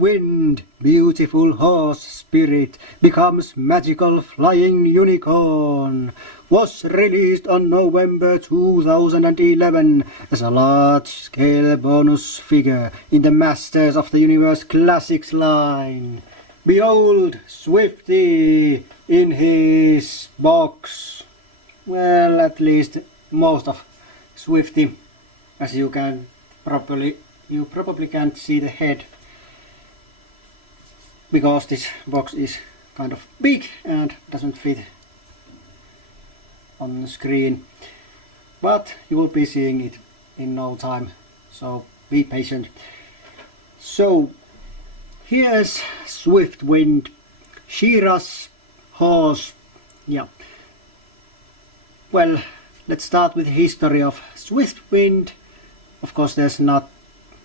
Swiftwind, beautiful horse spirit, becomes magical flying unicorn, was released on November 2011 as a large-scale bonus figure in the Masters of the Universe Classics line. Behold Swifty in his box. Well, at least most of Swifty, as you probably can't see the head, because this box is kind of big and doesn't fit on the screen, but you will be seeing it in no time, so be patient. So here's Swiftwind, She-Ra's horse. Yeah. Well, let's start with the history of Swiftwind. Of course, there's not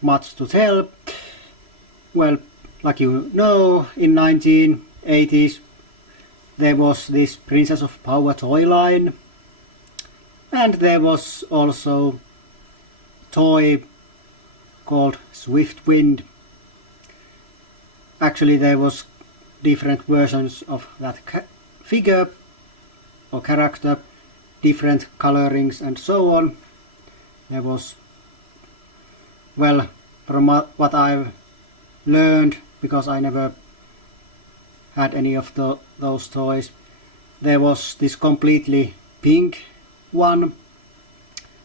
much to tell. Well, like you know, in 1980s there was this Princess of Power toy line, and there was also toy called Swiftwind. Actually, there was different versions of that figure or character, different colorings and so on. There was, well, from what I've learned, because I never had any of those toys, there was this completely pink one,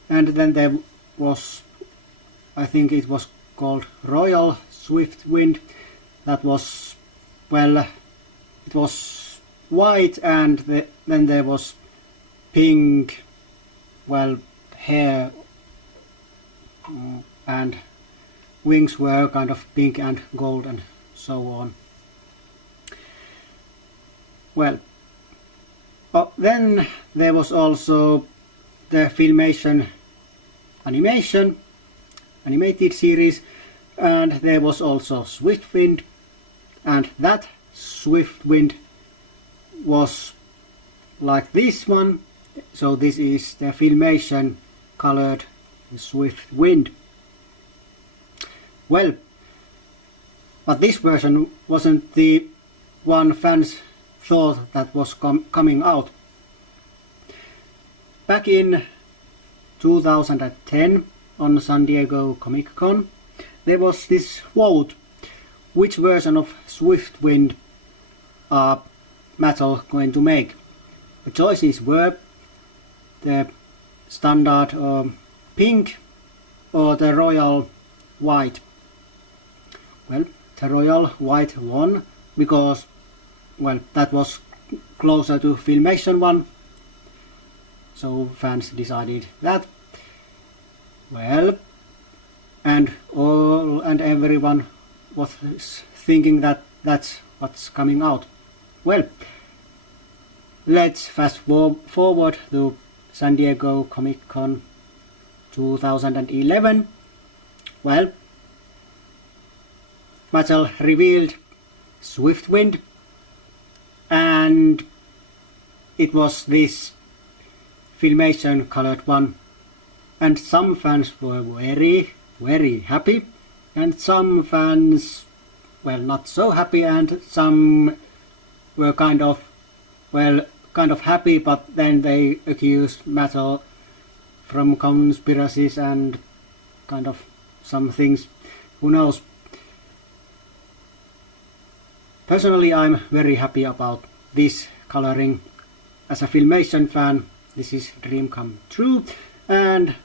and then there was, I think it was called Royal Swiftwind, that was, well, it was white, and then there was pink, well, hair, and wings were kind of pink and gold and so on. Well, then there was also the Filmation animated series, and there was also Swiftwind, and that Swiftwind was like this one. So this is the Filmation colored Swiftwind. Well, but this version wasn't the one fans thought that was coming out. Back in 2010 on San Diego Comic Con, there was this vote: which version of Swiftwind are Mattel going to make? The choices were the standard pink or the royal white. Well, the royal white won because, well, that was closer to Filmation one, so fans decided that. Well, and everyone was thinking that that's what's coming out. Well, let's fast forward to San Diego Comic Con 2011. Well, Mattel revealed Swiftwind, and it was this Filmation colored one, and some fans were very happy, and some fans, well, not so happy, and some were kind of happy, but then they accused Mattel from conspiracies and kind of some things, who knows. Personally, I'm very happy about this coloring. As a Filmation fan, this is dream come true, and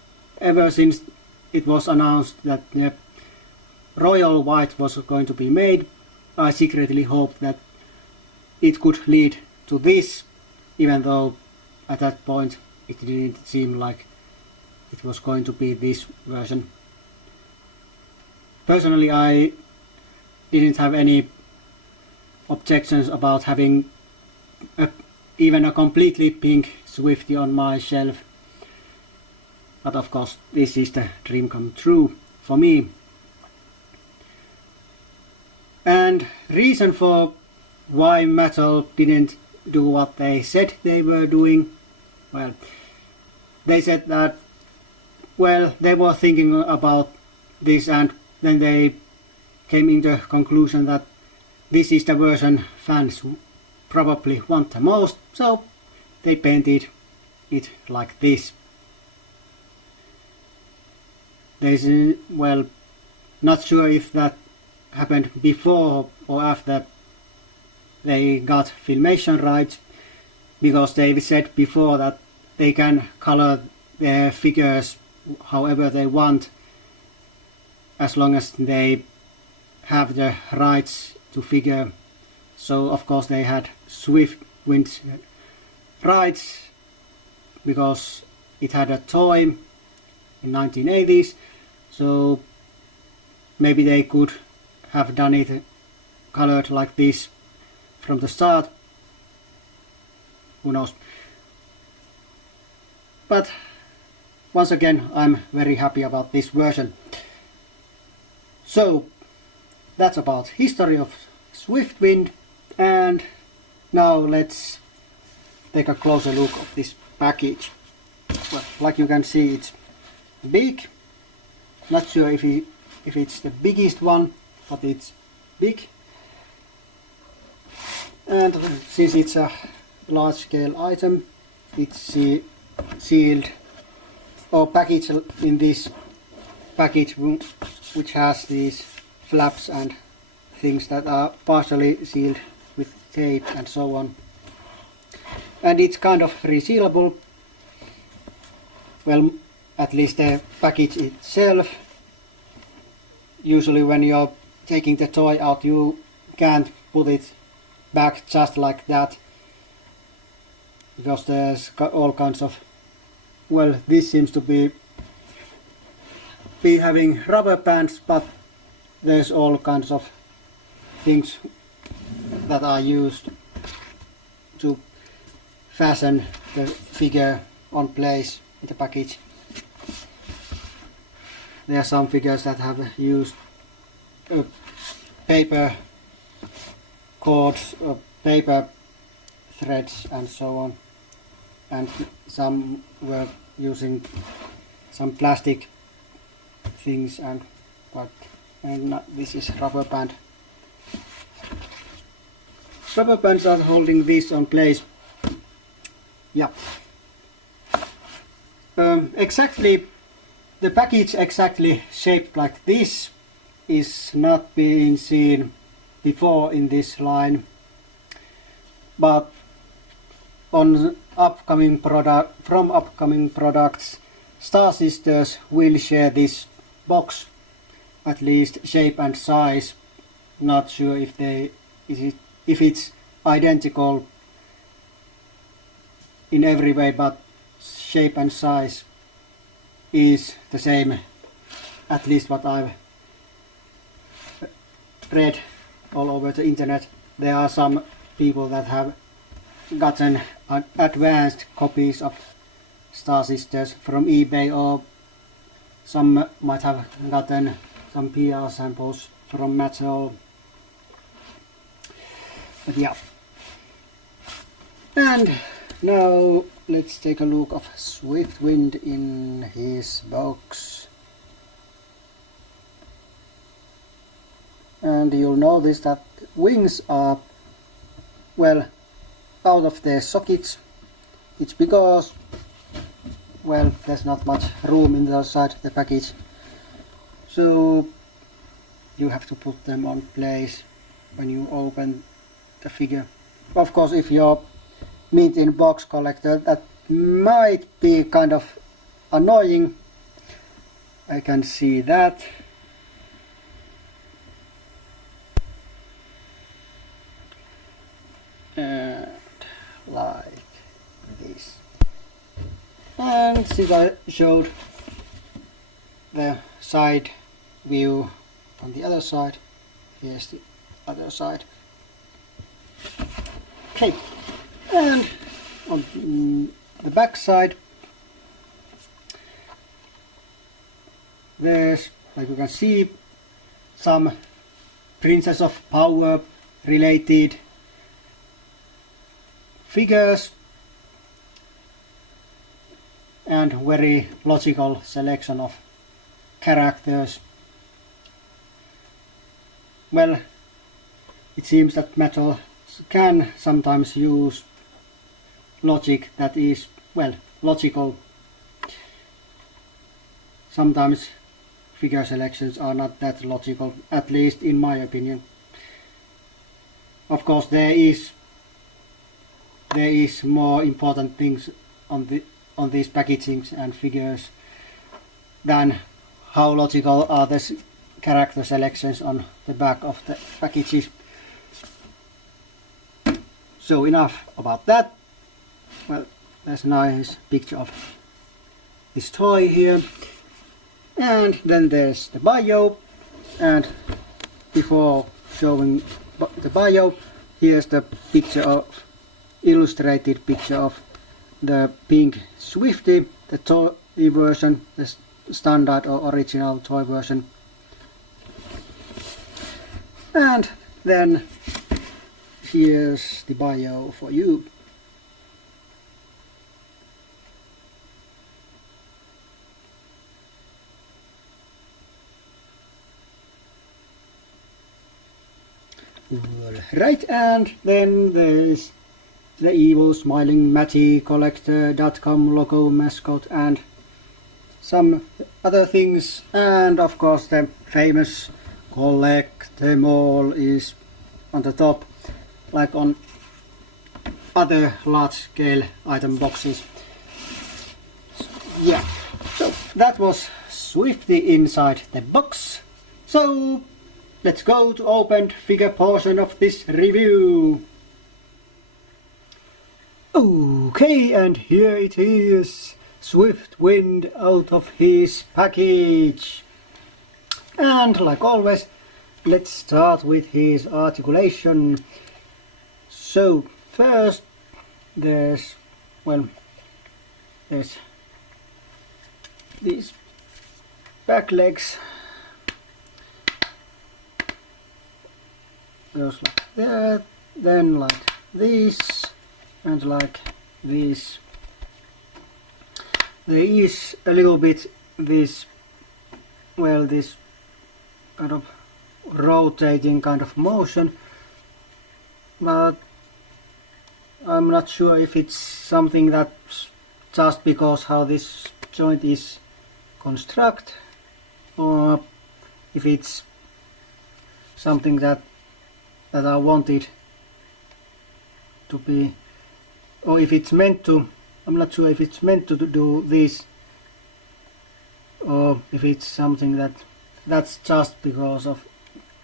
ever since it was announced that the royal white was going to be made, I secretly hoped that it could lead to this, even though at that point it didn't seem like it was going to be this version. Personally, I didn't have any objections about having even a completely pink Swifty on my shelf, but of course this is the dream come true for me. And reason for why Mattel didn't do what they said they were doing, well, they said that, well, they were thinking about this, and then they came into conclusion that this is the version fans probably want the most, so they painted it like this. There's, well, not sure if that happened before or after they got filmation rights, because they said before that they can color their figures however they want as long as they have the rights to figure. So of course they had Swiftwind rights because it had a toy in 1980s, so maybe they could have done it colored like this from the start, who knows. But once again, I'm very happy about this version. So that's about history of Swiftwind, and now let's take a closer look of this package. Well, like you can see, it's big. Not sure if it's the biggest one, but it's big. And since it's a large scale item, it's sealed or packaged in this package which has these flaps and things that are partially sealed with tape and so on. And it's kind of resealable. Well, at least the package itself. Usually when you're taking the toy out, you can't put it back just like that, because there's all kinds of, well, this seems to be having rubber bands, but there's all kinds of things that are used to fasten the figure on place in the package. There are some figures that have used paper cords, paper threads and so on, and some were using some plastic things, and this is rubber band. Rubber bands are holding this on place. Yeah. Exactly, the package exactly shaped like this is not being seen before in this line, but on upcoming products, Star Sisters will share this box, at least shape and size. Not sure if it's identical in every way, but shape and size is the same, at least what I've read all over the internet. There are some people that have gotten advanced copies of Star Sisters from eBay, or some might have gotten some PR samples from Mattel. But yeah. And now let's take a look of Swiftwind in his box. And you'll notice that wings are, well, out of their sockets. It's because, well, there's not much room inside the package, so you have to put them on place when you open the figure. Of course, if you're mint in box collector, that might be kind of annoying. I can see that. And like this. And since I showed the side view on the other side, here's the other side. Okay, and on the back side there's, like you can see, some Princess of Power related figures and very logical selection of characters. well, it seems that metal can sometimes use logic that is, well, logical. Sometimes figure selections are not that logical, at least in my opinion. Of course, there is more important things on these packagings and figures than how logical are the character selections on the back of the packages. So enough about that. Well, there's a nice picture of this toy here. And then there's the bio, and before showing the bio, here's the picture of illustrated picture of the pink Swifty, the toy version, the standard or original toy version. And then here's the bio for you. Right, and then there's the evil smiling Matty collector.com logo, mascot, and some other things, and of course the famous collect them all is on the top, like on other large scale item boxes. Yeah, so that was Swifty inside the box. So let's go to opened figure portion of this review. Okay, and here it is, Swiftwind out of his package. And like always, let's start with his articulation. So first there's these back legs. Goes like that, then like this, and like this. There is a little bit this kind of rotating kind of motion, but I'm not sure if it's something that's just because how this joint is constructed, or if it's something that I wanted to be, or if it's meant to. I'm not sure if it's meant to do this, or if it's something that's just because of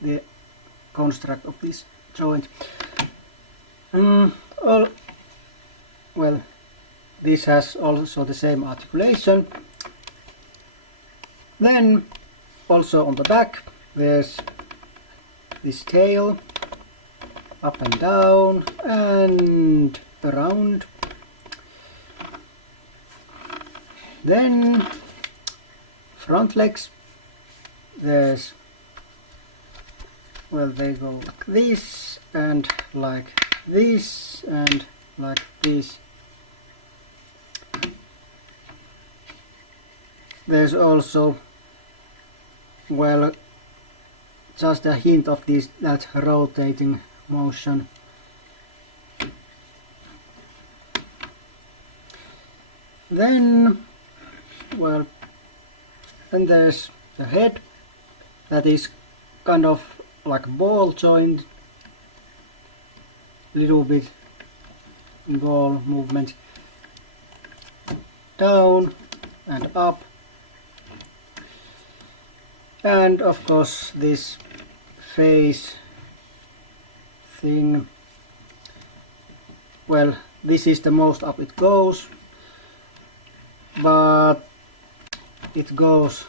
the construct of this joint. Well, this has also the same articulation. Then also on the back there's this tail, up and down and around. Then front legs, there's, they go like this and like this and like this. There's also, just a hint of that rotating motion. Then, then there's the head that is kind of like ball joint, little bit ball movement, down and up, and of course this face thing. This is the most up it goes, but it goes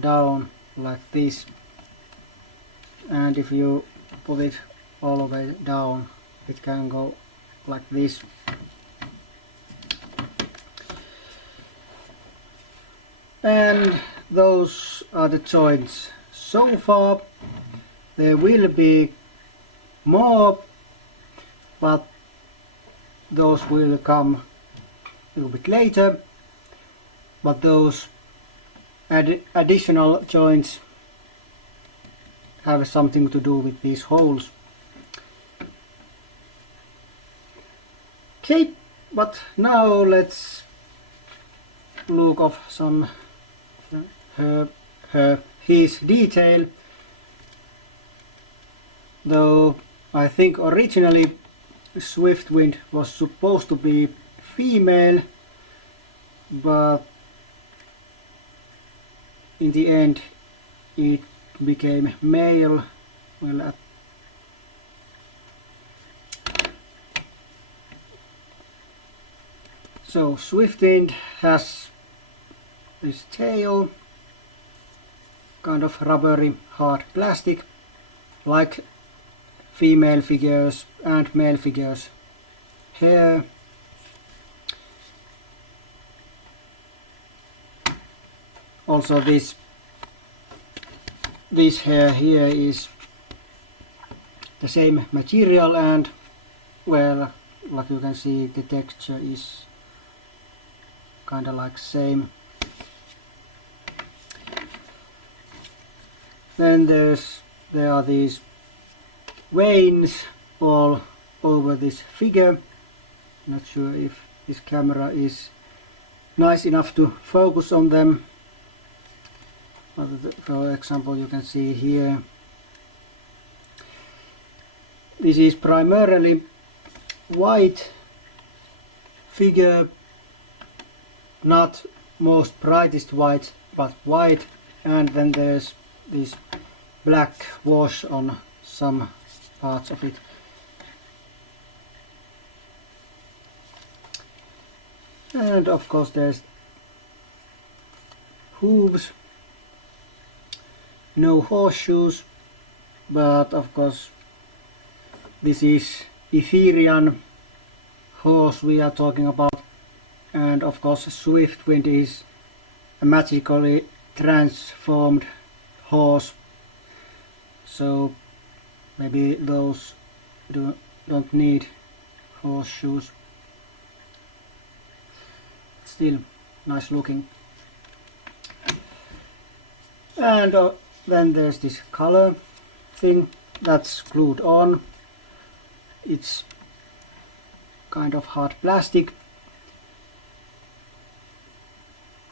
down like this, and if you put it all the way down, it can go like this. And those are the joints so far. There will be more, but those will come a little bit later. But those additional joints have something to do with these holes. Okay, but now let's look of some his detail. Though I think originally Swiftwind was supposed to be female, but in the end it became male. Well, so Swiftwind has this tail, kind of rubbery hard plastic, like female figures and male figures hair. Also this hair here is the same material, and well, like you can see, the texture is kinda like same. Then there are these veins all over this figure. Not sure if this camera is nice enough to focus on them. For example, you can see here, this is primarily white figure, not most brightest white, but white, and then there's this black wash on some parts of it. And of course there's hooves, no horseshoes, but of course this is Etherian horse we are talking about, and of course Swiftwind is a magically transformed horse, so maybe those don't need horseshoes. Still nice looking. And then there's this color thing that's glued on. It's kind of hard plastic,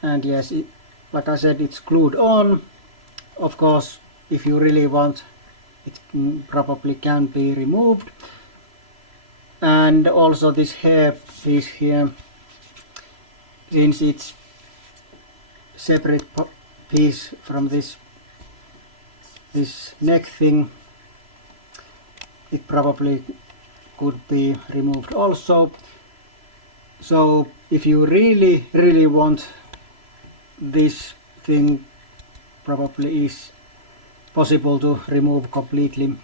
and yes, like I said, it's glued on. Of course, if you really want, it probably can be removed. And also this hair piece here, since it's separate piece from this neck thing, it probably could be removed also. So if you really want, this thing probably is possible to remove completely.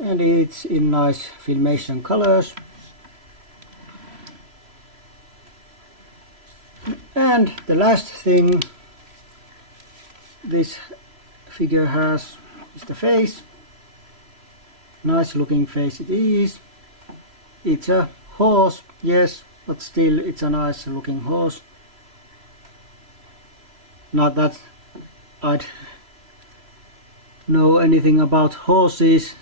And it's in nice Filmation colors. And the last thing this figure has is the face. Nice looking face it is. It's a horse, yes, but still it's a nice looking horse. Not that I'd know anything about horses.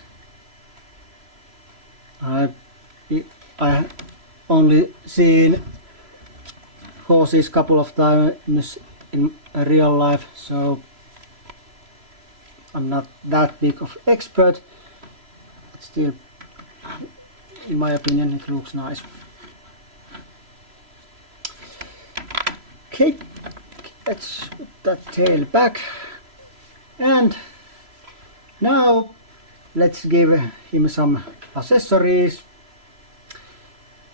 I only seen horses couple of times in real life, so I'm not that big of expert, but still, in my opinion, it looks nice. Okay, let's put that tail back, and now let's give him some accessories.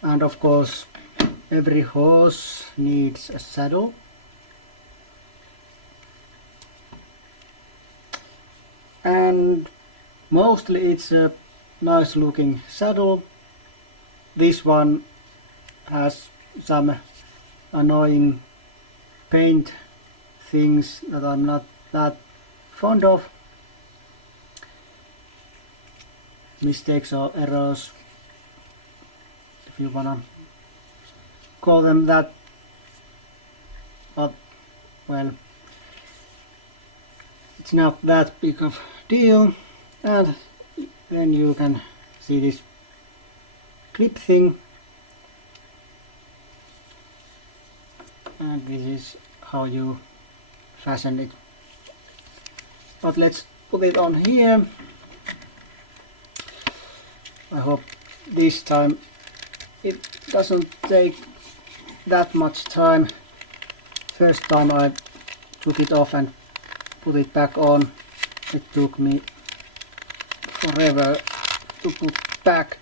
And of course every horse needs a saddle. And mostly it's a nice looking saddle. This one has some annoying paint things that I'm not that fond of. Mistakes or errors, if you wanna call them that. but well, it's not that big of deal. And then you can see this clip thing, and this is how you fasten it. But let's put it on here. I hope this time it doesn't take that much time. First time I took it off and put it back on, it took me forever to put back.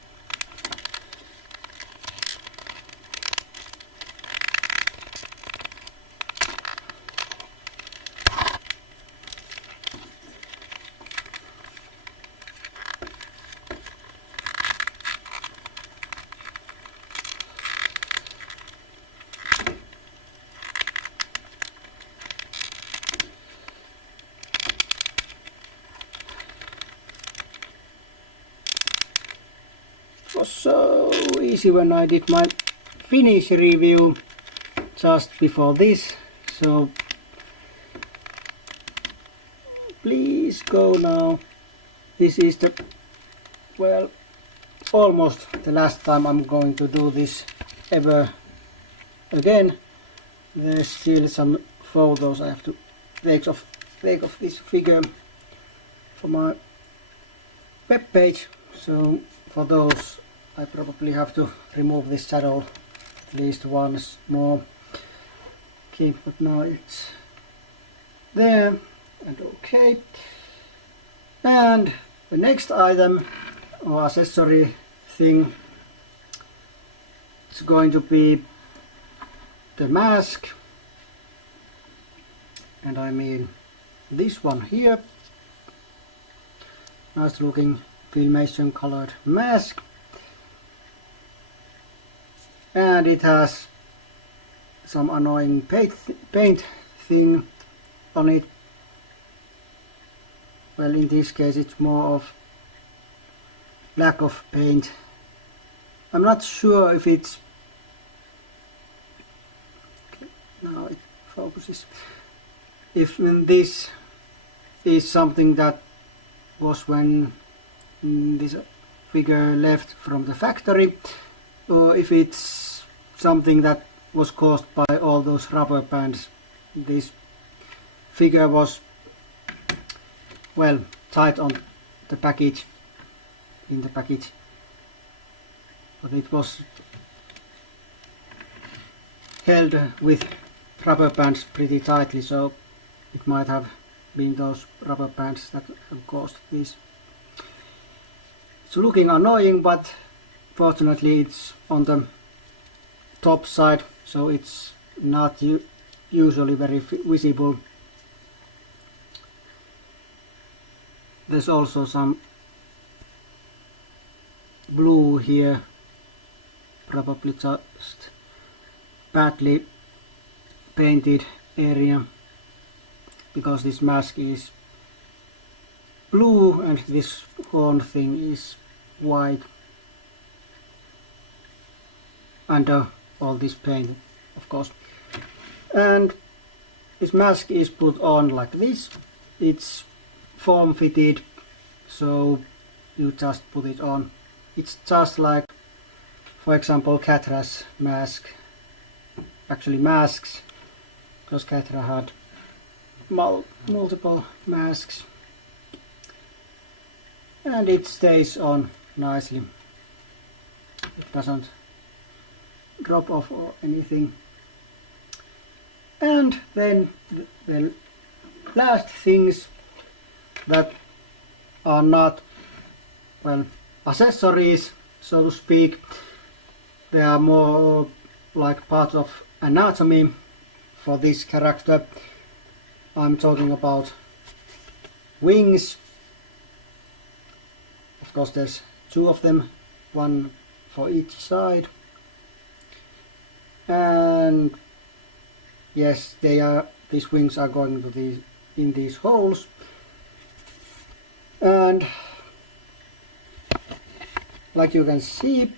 It was so easy when I did my finish review just before this, so please go now. This is the, well, almost the last time I'm going to do this ever again. There's still some photos I have to take of this figure for my web page, so for those I probably have to remove this saddle at least once more. Okay, but now it's there and okay. And the next item or accessory thing is going to be the mask, and I mean this one here. Nice looking Filmation colored mask, and it has some annoying paint thing on it. Well, in this case it's more of lack of paint. I'm not sure if it's, okay, now it focuses, if this is something that was when this figure left from the factory, or if it's something that was caused by all those rubber bands. This figure was, well, tied on the package, in the package, but it was held with rubber bands pretty tightly, so it might have been those rubber bands that have caused this. It's looking annoying, but fortunately it's on the top side, so it's not usually very visible. There's also some blue here, probably just badly painted area, because this mask is blue and this horn thing is white under all this paint, of course. And this mask is put on like this. It's form fitted, so you just put it on. It's just like, for example, Catra's mask, actually masks, because Catra had multiple masks, and it stays on nicely. It doesn't drop off or anything. And then the last things that are not, well, accessories, so to speak. They are more like part of anatomy for this character. I'm talking about wings. Of course there's two of them, one for each side. And yes, these wings are going to in these holes. And like you can see,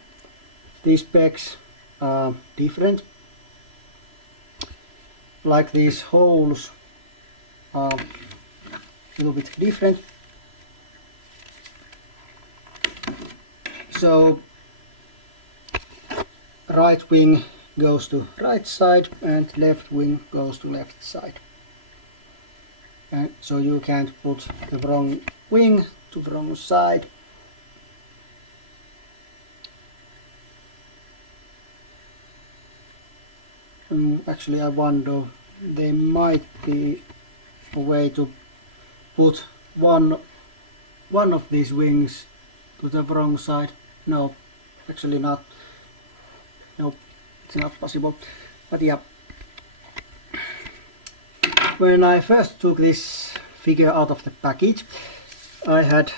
these pegs are different. like these holes are a little bit different. So right wing goes to right side and left wing goes to left side. And so you can't put the wrong wing to the wrong side. Actually, I wonder, there might be a way to put one of these wings to the wrong side. No, actually not. Nope, it's not possible. But yeah, when I first took this figure out of the package, I had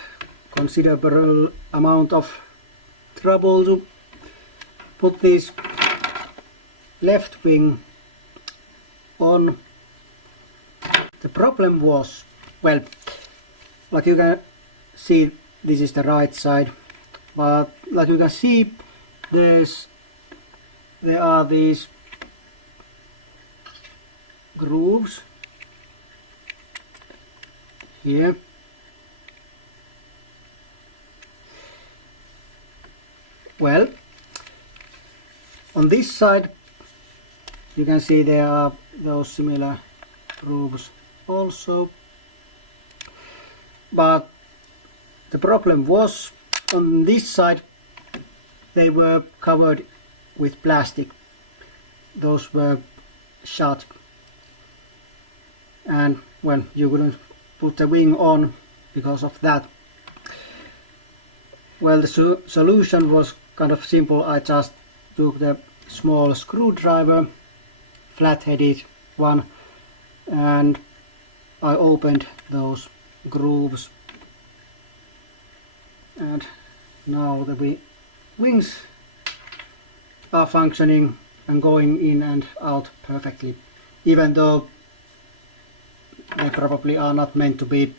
considerable amount of trouble to put this left wing on. The problem was, well, like you can see, this is the right side, but like you can see, there are these grooves here. Well, on this side you can see there are those similar grooves also, but the problem was on this side they were covered with plastic. Those were shut, and well, you couldn't put the wing on because of that. Well, the solution was kind of simple. I just took the small screwdriver, flat-headed one, and I opened those grooves, and now the wings are functioning and going in and out perfectly, even though they probably are not meant to be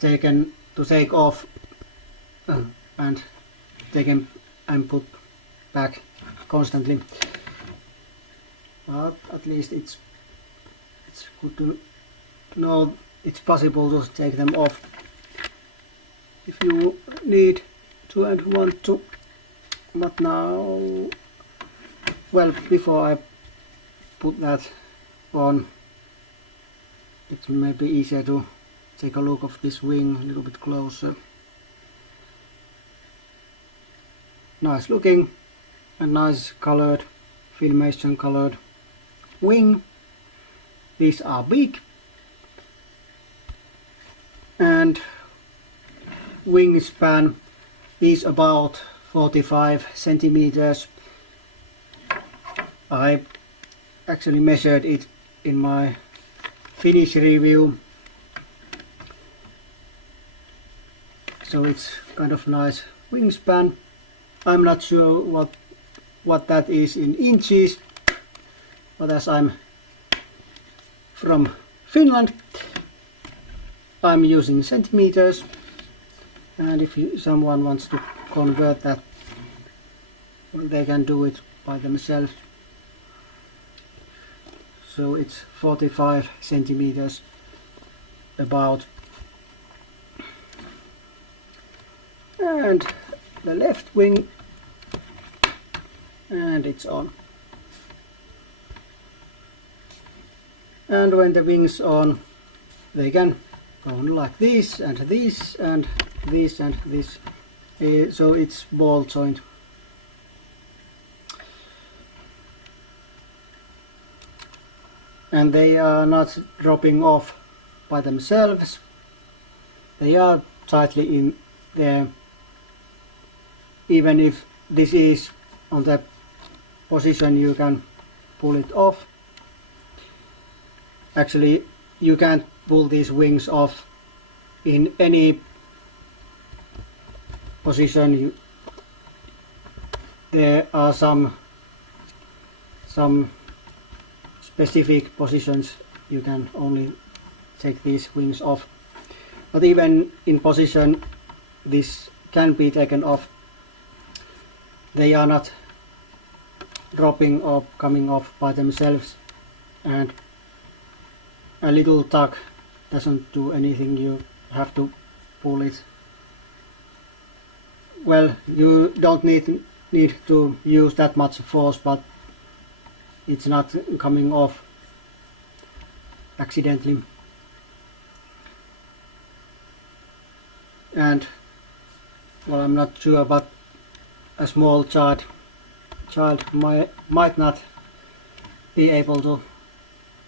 take off and taken and put back constantly. But at least it's good to know it's possible to take them off if you need to and want to. But now, well, before I put that on, it may be easier to take a look of this wing a little bit closer. Nice looking and nice colored, filmation colored wing. These are big, and wingspan is about 45 centimeters. I actually measured it in my finish review, so it's kind of nice wingspan. I'm not sure what that is in inches, but as I'm from Finland, I'm using centimeters, and if someone wants to convert that, well, they can do it by themselves. So it's 45 centimeters about. And the left wing, and it's on. And when the wing's on, they can go on like this and this and this and this. So it's ball joint. And they are not dropping off by themselves. They are tightly in there. Even if this is on the position, you can pull it off. Actually, you can't pull these wings off in any position. There are some specific positions you can only take these wings off. But even in position this can be taken off. They are not dropping or coming off by themselves. and a little tug doesn't do anything. You have to pull it. Well, you don't need to use that much force, but it's not coming off accidentally. And well, I'm not sure, but a small child might not be able to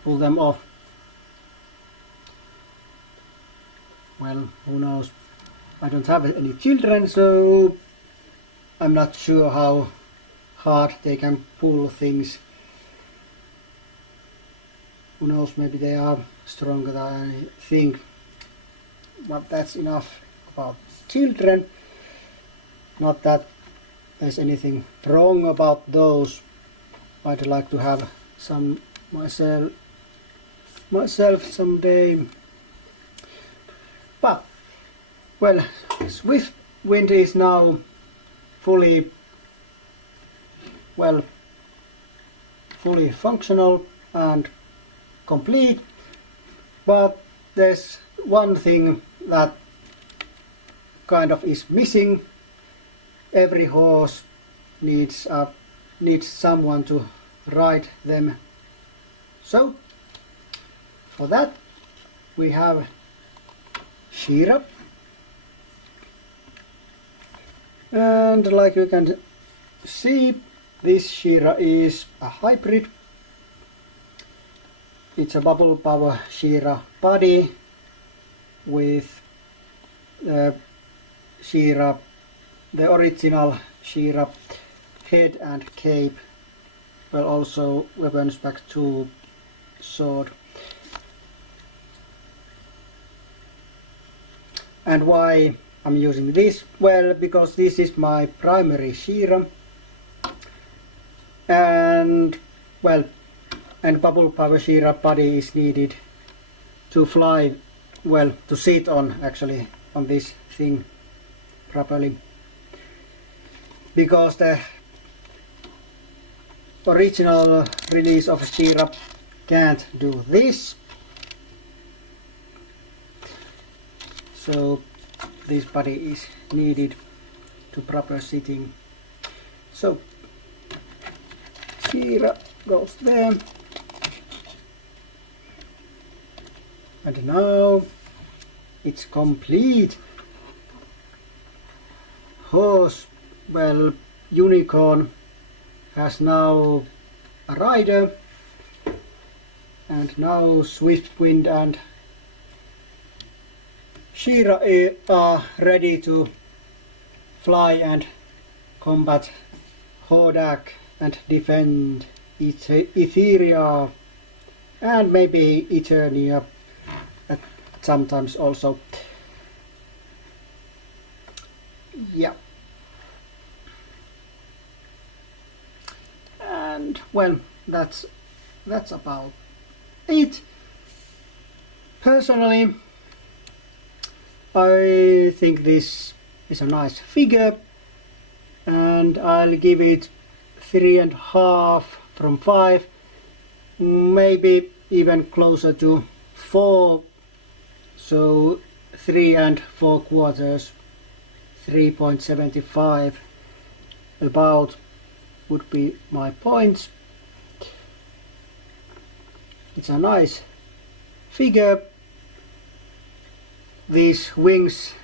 pull them off. Well, who knows? I don't have any children, so I'm not sure how hard they can pull things. Who knows, maybe they are stronger than I think. But that's enough about children. Not that there's anything wrong about those. I'd like to have some myself someday. But well, Swiftwind is now fully functional and complete, but there's one thing that kind of is missing. Every horse needs someone to ride them. So for that we have Shira, and like you can see, this Shira is a hybrid. It's a bubble power Shira body with Shira, the original Shira head and cape, well, also weapons back to sword. And why I'm using this? Well, because this is my primary Shira, and well, and bubble power Shira body is needed to fly, well, to sit on actually on this thing properly, because the original release of Shira can't do this. So this body is needed to proper sitting. So Shira goes there, and now it's complete. Horse, well, Unicorn has now a rider, and now Swiftwind and Shira are ready to fly and combat Hordak and defend Etheria and maybe Eternia sometimes also. Yeah. And well, that's about it. Personally, I think this is a nice figure, and I'll give it 3.5 from 5, maybe even closer to 4, so 3.75, 3.75 about would be my points. It's a nice figure. These wings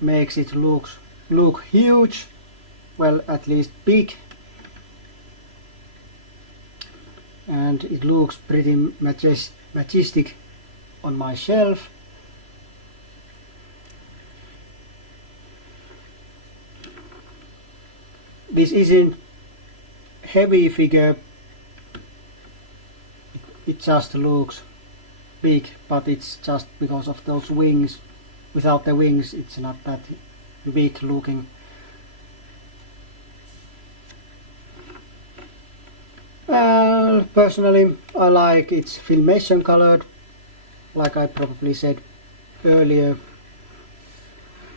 makes it look huge, well, at least big, and it looks pretty majestic on my shelf. This isn't heavy figure, it just looks big, but it's just because of those wings. Without the wings it's not that big looking. Personally, I like its filmation colored, like I probably said earlier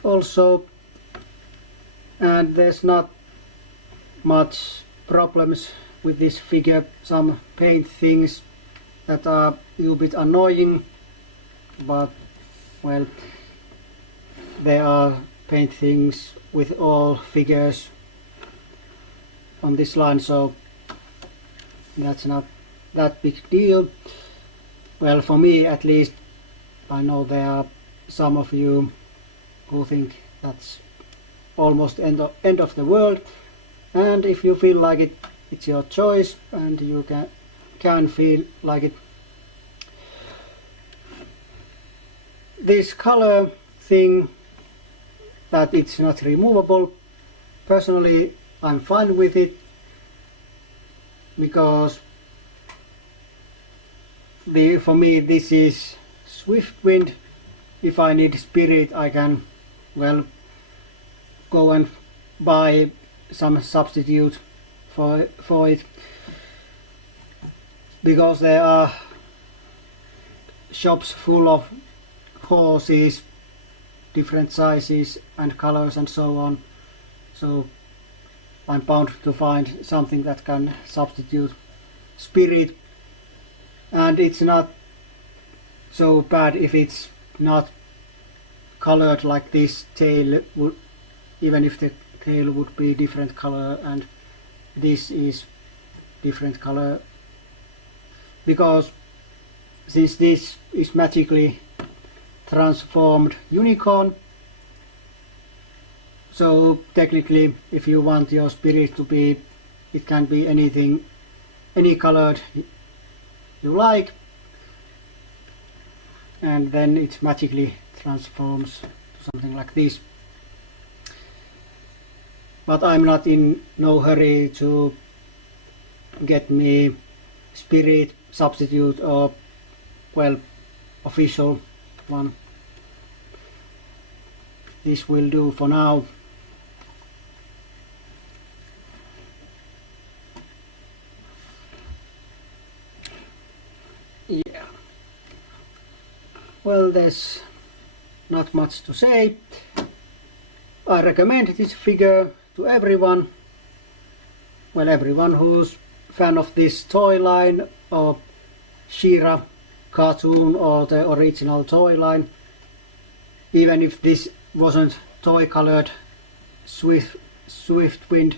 also, and there's not much problems with this figure. Some paint things that are a little bit annoying, but well, there are paintings with all figures on this line, so that's not that big deal. Well, for me at least. I know there are some of you who think that's almost end of the world, and if you feel like it, it's your choice, and you can feel like it. This color thing, that it's not removable, personally I'm fine with it, because for me this is Swiftwind. If I need spirit, I can, well, go and buy some substitute for it, because there are shops full of horses, different sizes and colors and so on, so I'm bound to find something that can substitute spirit. And it's not so bad if it's not colored like this tail would, even if the tail would be different color and this is different color, because since this is magically transformed unicorn, so technically if you want your spirit to be, it can be anything, any colored you like, and then it magically transforms to something like this. But I'm not in no hurry to get me spirit substitute or, well, official one. This will do for now. Yeah. Well, there's not much to say. I recommend this figure to everyone. Well, everyone who's fan of this toy line or She-Ra cartoon or the original toy line. Even if this wasn't toy colored Swiftwind,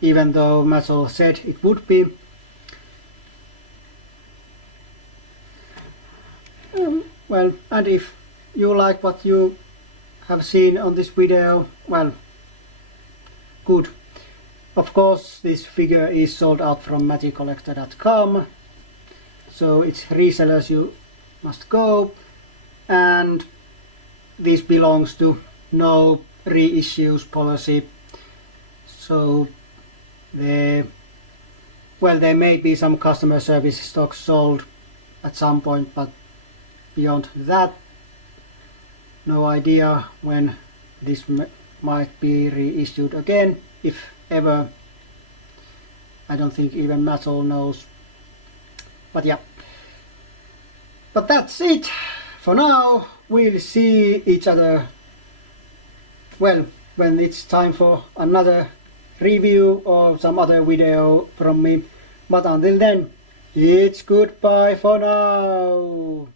even though Metal said it would be. Well, and if you like what you have seen on this video, well, good. Of course, this figure is sold out from magiccollector.com, so it's resellers you must go, and this belongs to no reissues policy, so there may be some customer service stock sold at some point, but beyond that, no idea when this might be reissued again, if ever. I don't think even Metal knows. But yeah. But that's it for now. We'll see each other, well, when it's time for another review or some other video from me. But until then, it's goodbye for now.